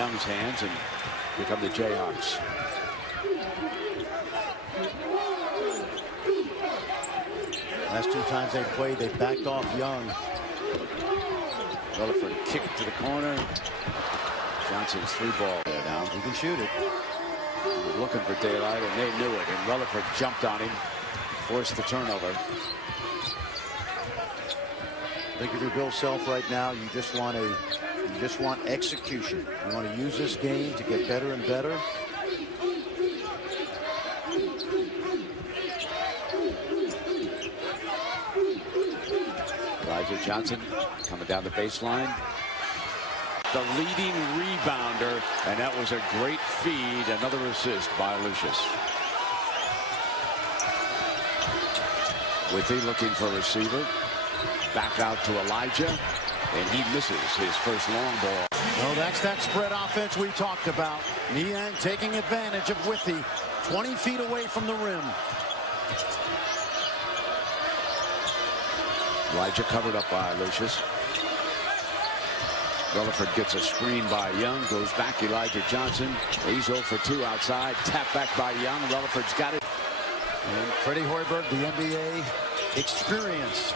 Young's hands, and here come the Jayhawks. Last 2 times they played, they backed off Young. Relaford kick to the corner. Johnson's 3-ball there now. He can shoot it. He was looking for daylight, and they knew it. And Relaford jumped on him, forced the turnover. I think if you're Bill Self right now, you just want execution. You want to use this game to get better and better. Elijah Johnson coming down the baseline. The leading rebounder, and that was a great feed. Another assist by Lucius. Withy looking for a receiver. Back out to Elijah, and he misses his first long ball. No, that's that spread offense we talked about. Niang taking advantage of Withy, 20 feet away from the rim. Elijah covered up by Lucius. Relaford gets a screen by Young, goes back Elijah Johnson. He's 0 for 2 outside. Tap back by Young. Relaford's got it. And Freddie Hoiberg, the NBA experience.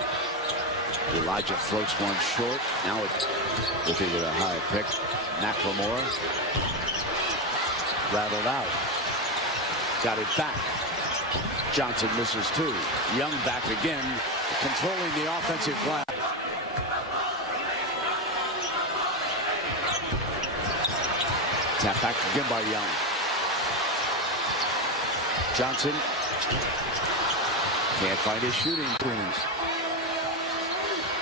Elijah floats one short. Now it's Withy with a high pick. McLemore rattled out. Got it back. Johnson misses 2. Young back again, controlling the offensive glass. Tap back again by Young. Johnson can't find his shooting screens.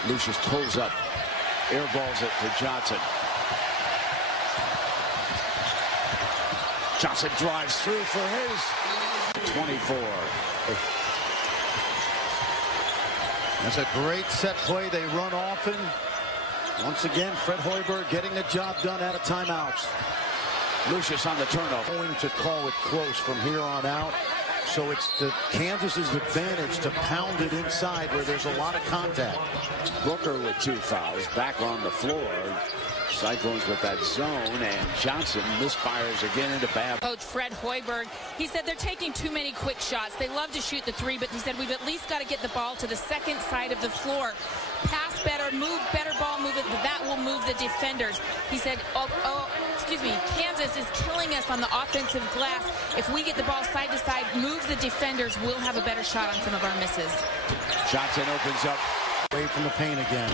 Lucius pulls up, airballs it to Johnson. Johnson drives through for his 24. That's a great set play. They run often. Once again, Fred Hoiberg getting the job done out of timeouts. Lucius on the turnover. Going to call it close from here on out. So it's the Kansas's advantage to pound it inside where there's a lot of contact. Booker with 2 fouls, back on the floor. Cyclones with that zone, and Johnson misfires again into bad. Coach Fred Hoiberg, he said they're taking too many quick shots. They love to shoot the 3, but he said we've at least got to get the ball to the second side of the floor. Pass better, move better ball movement, that will move the defenders. He said, Kansas is killing us on the offensive glass. If we get the ball side to side, move the defenders, we'll have a better shot on some of our misses. Johnson opens up. Away from the paint again.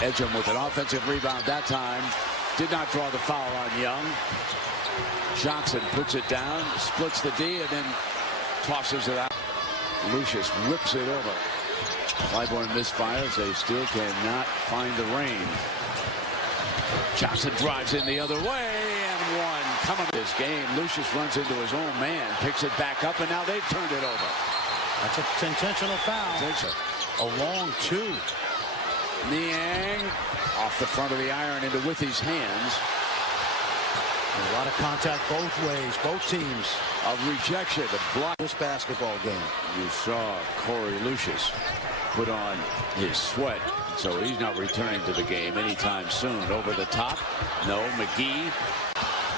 Edgem with an offensive rebound that time. Did not draw the foul on Young. Johnson puts it down, splits the D, and then tosses it out. Lucius whips it over. Clybourne misfires. They still cannot find the range. Johnson drives in the other way, and one. Coming to this game, Lucius runs into his own man, picks it back up, and now they've turned it over. That's an intentional foul. A long 2. Niang off the front of the iron into Withy's hands. A lot of contact both ways, both teams. A rejection, a block. This basketball game. You saw Corey Lucius put on his sweat, so he's not returning to the game anytime soon. Over the top, no. McGee,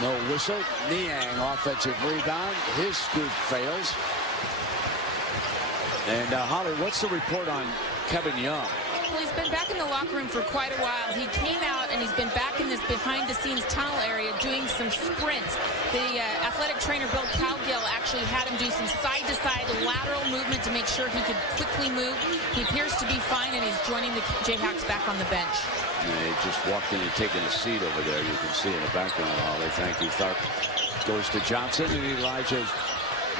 no whistle. Niang offensive rebound. His scoop fails. And Holly, what's the report on Kevin Young? Well, he's been back in the locker room for quite a while. He came out and he's been back in this behind-the-scenes tunnel area doing some sprints. The athletic trainer, Bill Cowgill, actually had him do some side-to-side lateral movement to make sure he could quickly move. He appears to be fine, and he's joining the Jayhawks back on the bench. He just walked in and taken a seat over there. You can see in the background, Holly. Thank you. Tharp goes to Johnson, and Elijah's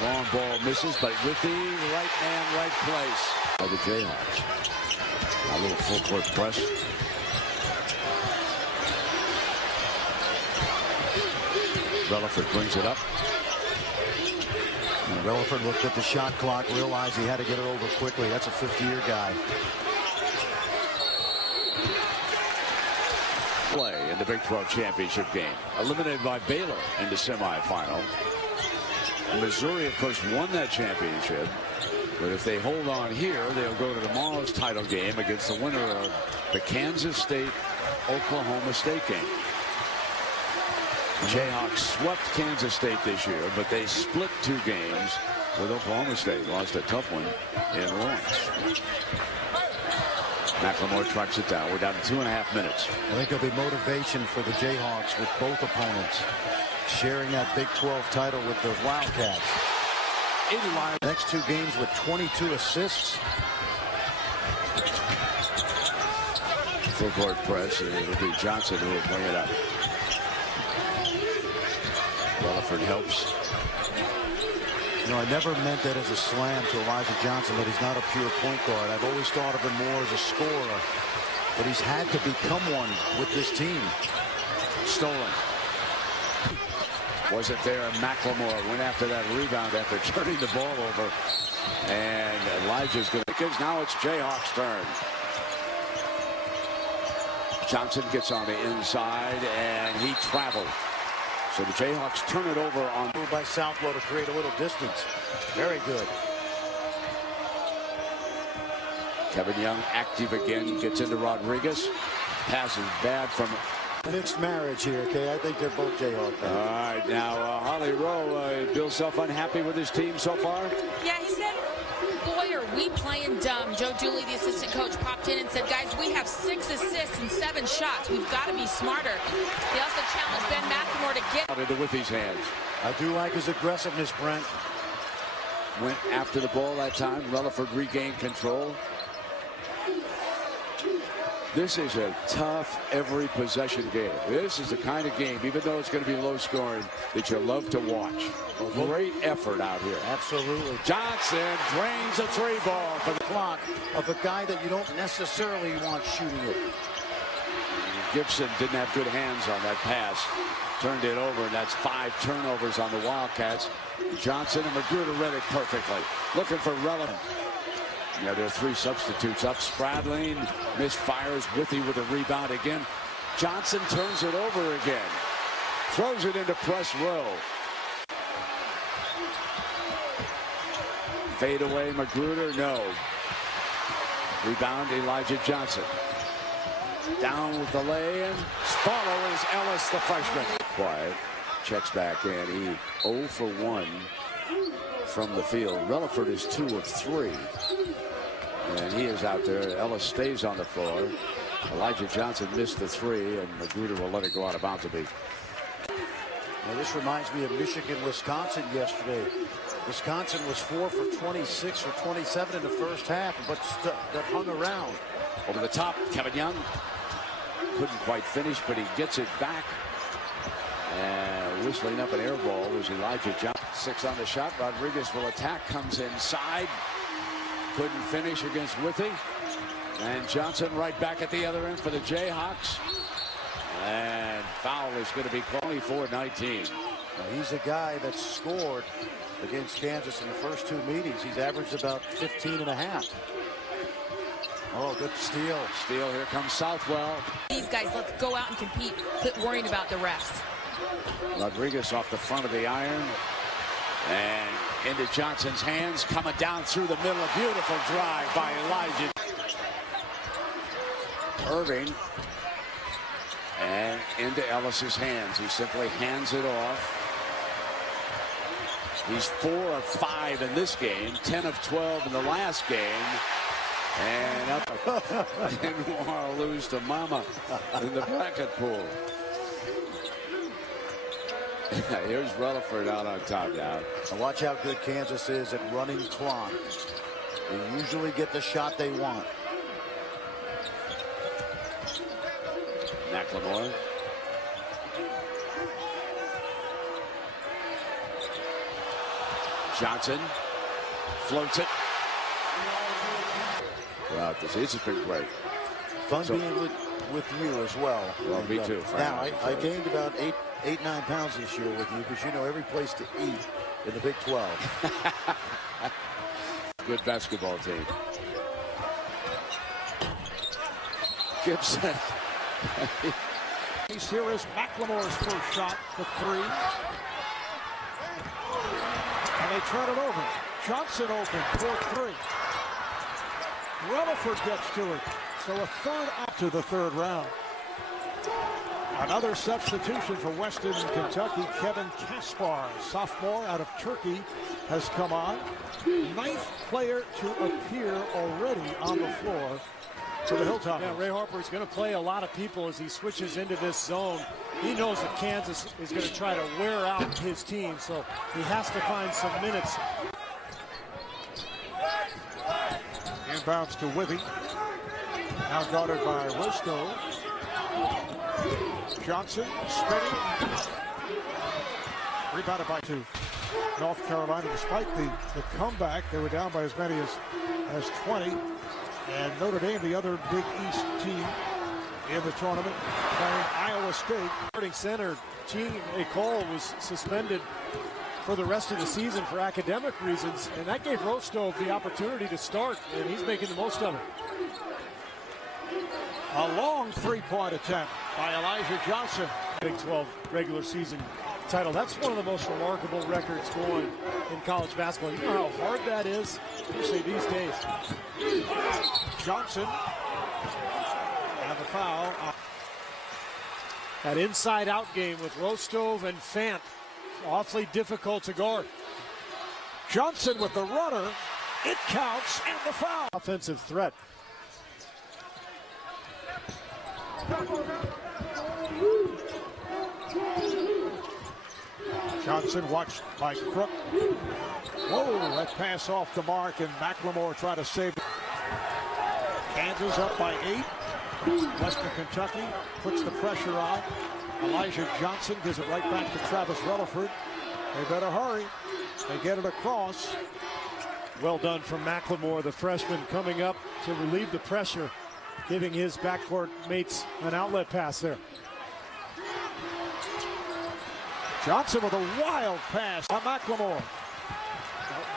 long ball misses, but with the right man, right place by the Jayhawks. A little full court press. Relaford brings it up. And Relaford looked at the shot clock, realized he had to get it over quickly. That's a 50-year guy. Play in the Big 12 championship game. Eliminated by Baylor in the semifinal. Missouri, of course, won that championship. But if they hold on here, they'll go to tomorrow's title game against the winner of the Kansas State-Oklahoma State game. Jayhawks swept Kansas State this year, but they split 2 games with Oklahoma State. Lost a tough one in Lawrence. McLemore tracks it down. We're down to 2.5 minutes. I think there'll be motivation for the Jayhawks with both opponents sharing that Big 12 title with the Wildcats. Next 2 games with 22 assists. Full court press, and it'll be Johnson who will bring it up. Relaford helps. You know, I never meant that as a slam to Elijah Johnson, that he's not a pure point guard. I've always thought of him more as a scorer, but he's had to become one with this team. Stolen. Wasn't there. McLemore went after that rebound after turning the ball over. And Elijah's going to... Now it's Jayhawks' turn. Johnson gets on the inside, and he traveled. So the Jayhawks turn it over on... By Southwell to create a little distance. Very good. Kevin Young active again, gets into Rodriguez. Pass is bad from... Mixed marriage here, okay? I think they're both Jayhawk fans. All right, now Holly Rowe, Bill Self unhappy with his team so far? Yeah, he said, boy, are we playing dumb. Joe Dooley, the assistant coach, popped in and said, guys, we have 6 assists and 7 shots. We've got to be smarter. He also challenged Ben McLemore to get... Out into Withey's hands. I do like his aggressiveness, Brent. Went after the ball that time. Relaford regained control. This is a tough every possession game. This is the kind of game, even though it's going to be low scoring, that you love to watch. Great effort out here. Absolutely. Johnson drains a 3 ball for the Clock of a guy that you don't necessarily want shooting it. Gibson didn't have good hands on that pass. Turned it over, and that's 5 turnovers on the Wildcats. Johnson and Magruder read it perfectly. Looking for relevant. Yeah, there are 3 substitutes up. Spradling misfires. Withey with a rebound again. Johnson turns it over again. Throws it into press row. Fade away Magruder, no. Rebound Elijah Johnson. Down with the lay-in. Follow is Ellis, the freshman. Quiet. Checks back in. He 0 for 1 from the field. Relaford is 2 of 3. And he is out there. Ellis stays on the floor. Elijah Johnson missed the 3, and Magruder will let it go out of bounds. Now, this reminds me of Michigan-Wisconsin yesterday. Wisconsin was 4 for 26 or 27 in the first half, but that hung around. Over the top, Kevin Young. Couldn't quite finish, but he gets it back. And whistling up an air ball was Elijah Johnson. 6 on the shot. Rodriguez will attack, comes inside. Couldn't finish against Withey. And Johnson right back at the other end for the Jayhawks. And foul is going to be 24-19. He's a guy that scored against Kansas in the first 2 meetings. He's averaged about 15.5. Oh, good steal. Steal, here comes Southwell. These guys, let's go out and compete. Quit worrying about the refs. Rodriguez off the front of the iron. And into Johnson's hands, coming down through the middle. A beautiful drive by Elijah. Irving. And into Ellis's hands. He simply hands it off. He's 4 of 5 in this game, 10 of 12 in the last game. And up and want to lose to Mama in the bracket pool. Here's Relaford out on top now. Now watch how good Kansas is at running clock. They usually get the shot they want. McLemore. Johnson floats it. Wow, this has been great. Fun being with you as well. Well, me too. Now, I gained about 8-9 pounds this year with you because you know every place to eat in the Big 12. Good basketball team. Gibson. Here is McLemore's first shot for 3. And they turn it over. Johnson open for 3. Relaford gets to it. So a third after the third round. Another substitution for Western Kentucky. Kevin Kaspar, sophomore out of Turkey, has come on. 9th player to appear already on the floor for the Hilltoppers. Yeah, Ray Harper is going to play a lot of people as he switches into this zone. He knows that Kansas is going to try to wear out his team, so he has to find some minutes. Inbounds to Withy. Now guarded by Rostow. Johnson spinning. Rebounded by 2. North Carolina, despite the comeback, they were down by as many as 20. And Notre Dame, the other Big East team in the tournament, playing Iowa State. Starting center Gene Ecole was suspended for the rest of the season for academic reasons, and that gave Rostow the opportunity to start, and he's making the most of it. A long three-point attempt by Elijah Johnson. Big 12 regular season title. That's one of the most remarkable records going in college basketball. You know how hard that is, especially these days. Johnson and the foul. That inside-out game with Rostow and Fant, awfully difficult to guard. Johnson with the runner. It counts, and the foul. Offensive threat. Johnson watched by Crook. Whoa, that pass off the mark, and McLemore tried to save it. Kansas up by 8. Western Kentucky puts the pressure on. Elijah Johnson gives it right back to Travis Rutherford. They better hurry. They get it across. Well done from McLemore, the freshman, coming up to relieve the pressure, giving his backcourt mates an outlet pass there. Johnson with a wild pass on McLemore.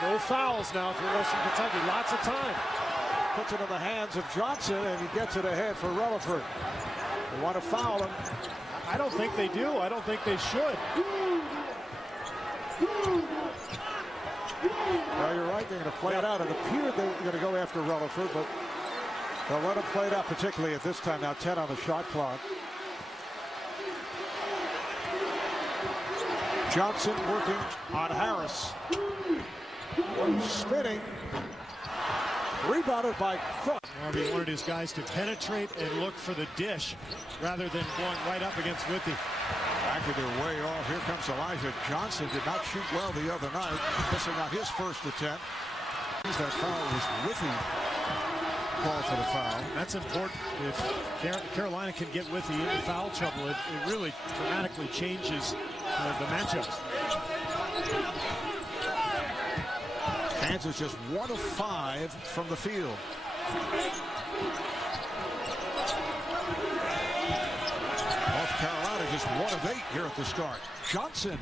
No fouls now for Western Kentucky. Lots of time. Puts it in the hands of Johnson, and he gets it ahead for Rutherford. They want to foul him. I don't think they do. I don't think they should. Well, you're right. They're going to play it out. It appeared they were going to go after Rutherford, but they'll let him play it out, particularly at this time. Now 10 on the shot clock. Johnson working on Harris. Spinning. Rebounded by Crook. He wanted his guys to penetrate and look for the dish rather than going right up against Withy. McAdoo way off. Here comes Elijah Johnson. Did not shoot well the other night. Missing out his first attempt. That foul was Withy. Call for the foul. That's important. If Carolina can get Withy into foul trouble, it really dramatically changes the matchups. Kansas just 1 of 5 from the field. North Carolina just 1 of 8 here at the start. Johnson.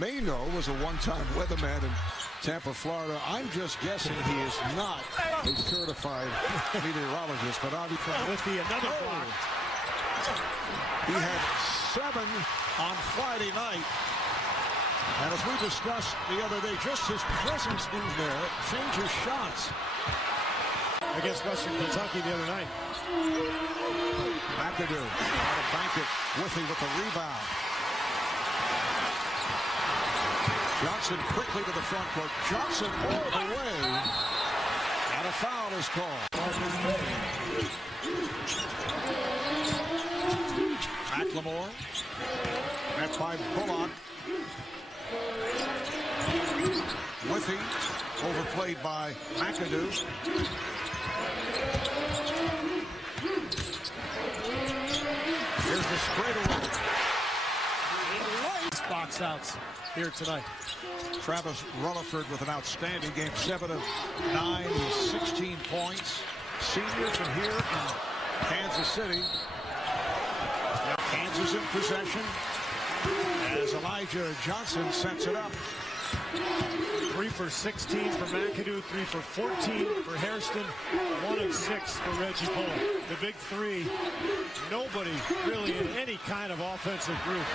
Mano was a one-time weatherman in Tampa, Florida. I'm just guessing he is not a certified meteorologist, but I'll be frank. Withy, another block. He had 7 on Friday night. And as we discussed the other day, just his presence in there changes shots. Against Western Kentucky the other night. McAdoo out of Bankett. Withy with the rebound. Johnson quickly to the front court. Johnson all the way. And a foul is called. McLemore. Met by Bullock. Withy overplayed by McAdoo. Here's the straightaway. Box outs here tonight. Travis Rutherford with an outstanding game. 7 of 9, 16 points. Senior from here in Kansas City. Now Kansas in possession as Elijah Johnson sets it up. 3 for 16 for McAdoo, 3 for 14 for Hairston, 1 of 6 for Reggie Bullock. The big 3, nobody really in any kind of offensive group.